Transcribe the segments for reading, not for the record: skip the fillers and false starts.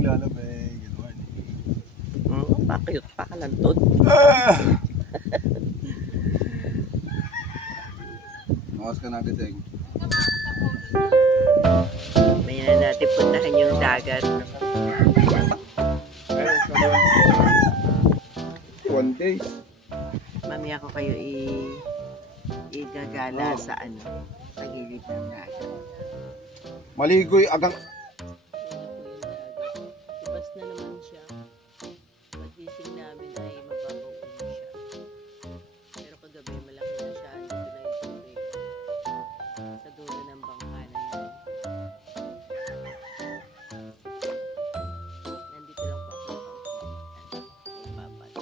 morning, Lola May. Good morning. Pakiyot pa ka lang to. Makas ka natin, Seng. May na natin puntahan yung dagat. 1 days. Mamaya ko kayo igagala sa sa gilid ng dagat. Maligoy agang... Ibas na naman siya. Pagising namin ay mababaw siya. Pero kagabi malaki na siya. Dito na yung tubig. Sa dulo ng bangka na yan. Nandito lang po ako. May babad.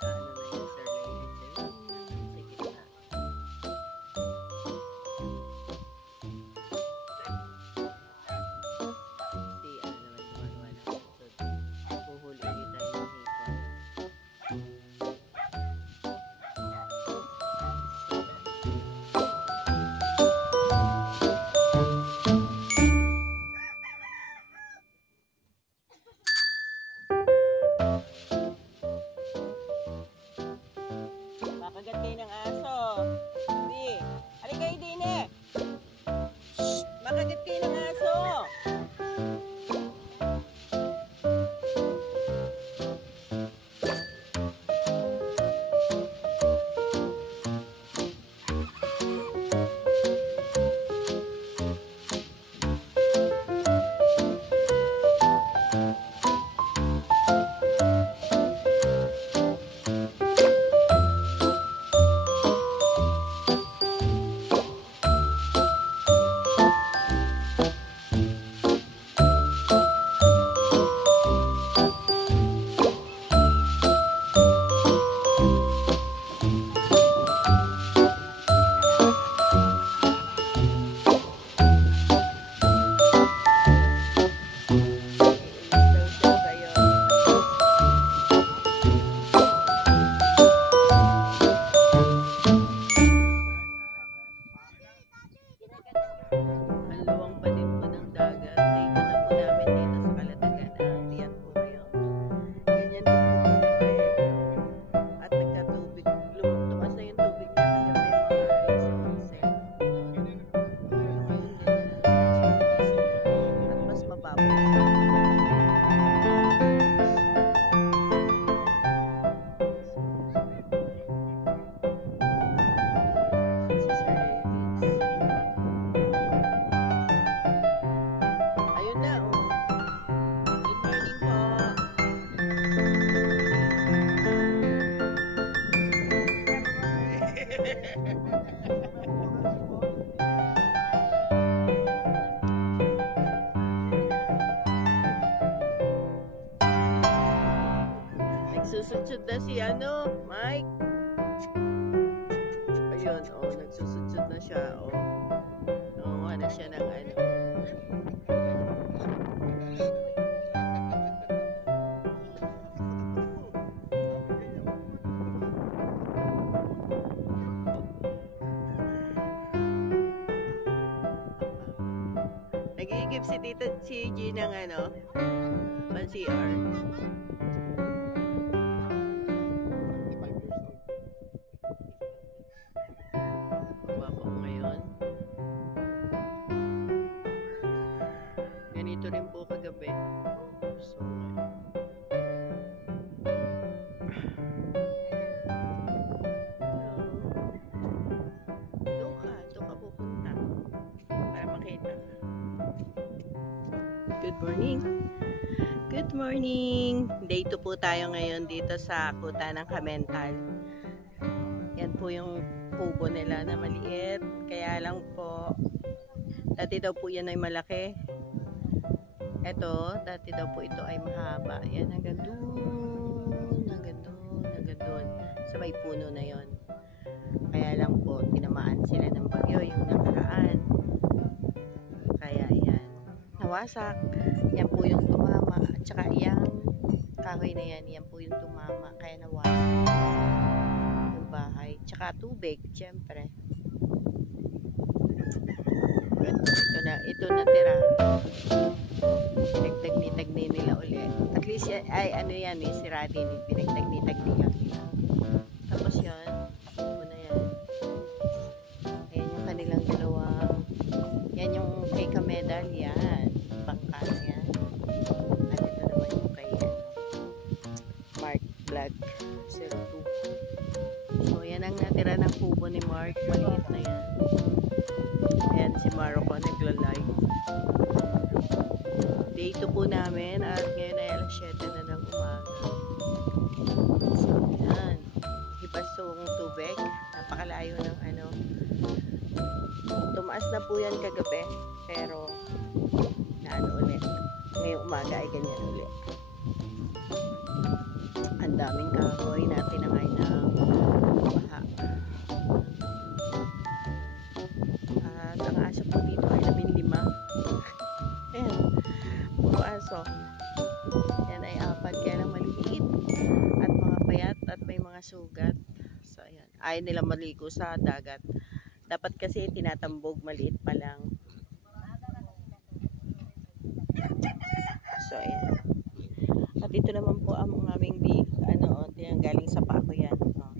Na yung Sir Lady. Sige na. Makagat kayo ng aso. Hindi. Halika kayo din eh. Shhh! Makagat kayo ng aso. Ang luwang pa din po ng dagat. Dito na po namin dito sa Kalatagan. Diyan po kayo. Ganyan din po kagabi. At nagkatubig. Tumas na yung tubig niya kagabi mga alas 11. At mas mababaw. Nagsusudsud na si Mike. Ayun, nagsusudsud na siya, Nanguha na siya ng Nagigib si G ng pan-CR. Wapo ngayon. Ganito rin po kagabi. So, doon ka pupunta para makita. Good morning. Good morning. Day 2 po tayo ngayon dito sa Kuta ng Kamental. Yan po yung kubo nila na maliit. Kaya lang po, dati daw po yan ay malaki. Eto, dati daw po ito ay mahaba. Yan, hanggang doon. Sa may puno na yon. Kaya lang po, tinamaan sila ng bagyo yung nakaraan. Kaya yan, nawasak. Yan po yung tumama. At saka yung kahoy na yan po yung tumama. Kaya nawasak yung bahay. Tsaka tubig, syempre. ito natira. Pinagtagni-tagni nila ulit. At least, ay ano yan eh, sira din eh. Pinagtagni-tagni lang nila. Tapos yun, ito na yan. Ayan yung kanilang dalawang, yan yung kay Kamedal, yan. Bangka na yan. At ito naman yung kay Mark Vlog 02. So, yan ang natira ng kubo ni Mark. Maliit na yan. Ayan si Marco nagla-live. Day 2 po namin at ngayon ay alas 7 na ng umaga. So, yan. Hibasong tubig. Napakalayo ng ano. Tumaas na po yan kagabi. Pero, naano ulit. Ngayong umaga ay ganyan ulit. Ang daming kahoy na tinangay ng baha. At ang aso po dito ay 15. Ayan. Puro aso. Yan ay 4 kaya lang maliit. At mga payat at may mga sugat. So ayan. Ayaw nila maligo sa dagat. Dapat kasi tinatambog maliit pa lang. So ayan. At ito naman po ang aming ano, yung galing sa pako yan. Oh.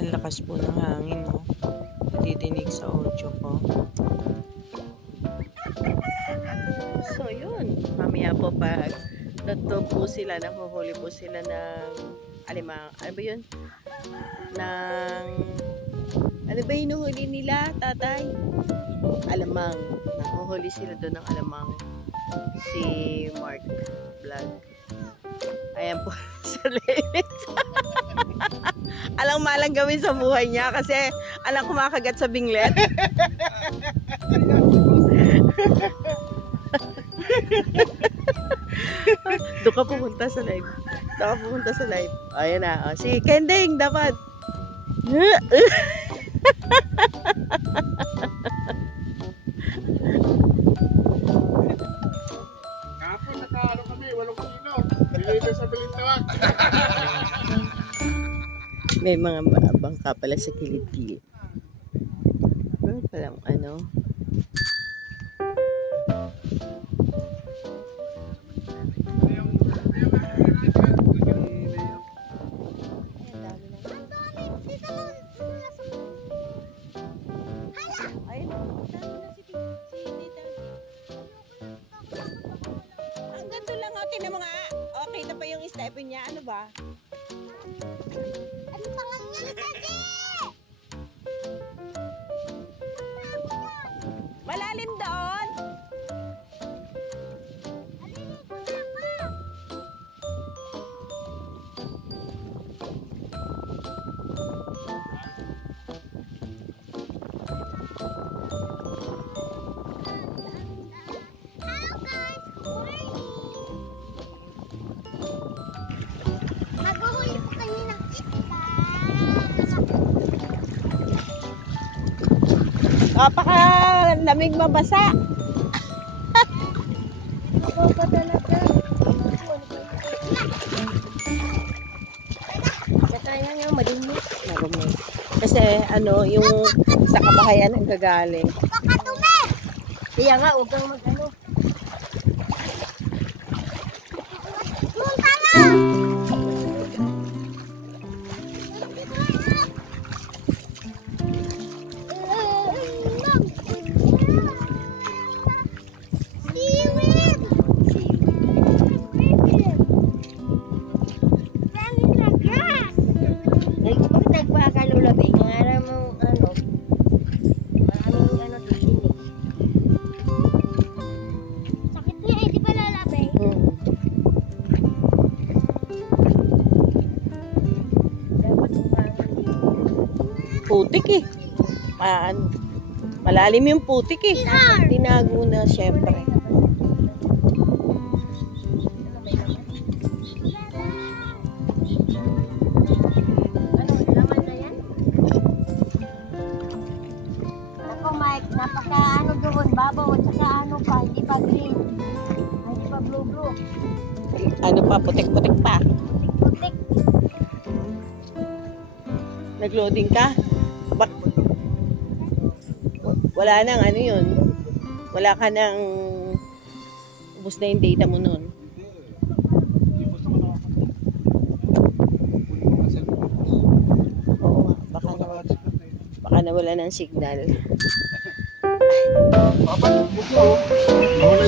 Ang lakas po ng hangin, no? Nadidinig sa audio ko. So yun, mamaya po pag nandun po sila, nahuhuli po sila ng alimang, ano ba yun? Ano ba hinuhuli nila, tatay? Alamang. Nahuhuli sila doon ng alamang. Si Mark Vlog. Ayan po sa limit. Alang malang gawin sa buhay niya kasi alang kumakagat sa binglet. Doon ka pupunta sa live. Ayan na. Si Kending dapat. Kapon nakalo kami, 8 kilo. Deliver sa Balintawak. May mga bangka pala sa kilid-kilid. Ano palang ano? Ang ganito lang o, tingnan mo nga. Okay na pa yung stepin niya. Ano ba? Ano pangalan niya, Daddy? Malalim doon. Aliligo na pa. Hello guys, morning. Maghuhuli po kayo ng isda. Napaka-lamig mabasa. Ito pa talaga. Kaya nga malinis. Marumi. Kasi ano, yung sa kabahayan ang gagaling. Baka tumi. Kaya nga, huwag kang mag-ano. Punta na. Seaweed. Maraming na grass. Nagpakalulabing nga namang ano, maraming ano tisinig. Sakit niya eh, di ba lalabay? Dapat umangan din. Putik eh. Malalim yung putik eh. Tinago na syempre. Ano, laman na yan? Ako Mike, napaka ano doon, babaw at saka ano pa, hindi pa green. Ay, Ano pa, putik-putik pa. Putik. Nag-loading ka? Wala nang ano yun. Wala ka nang ubos na yung data mo nun. Oo nga, baka nawala ng signal.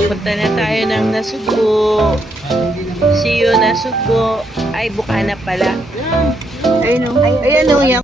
Punta na tayo ng Nasugbo. See you Nasugbo. Ay, Bukana pala. Ayun o. Ayan o, yan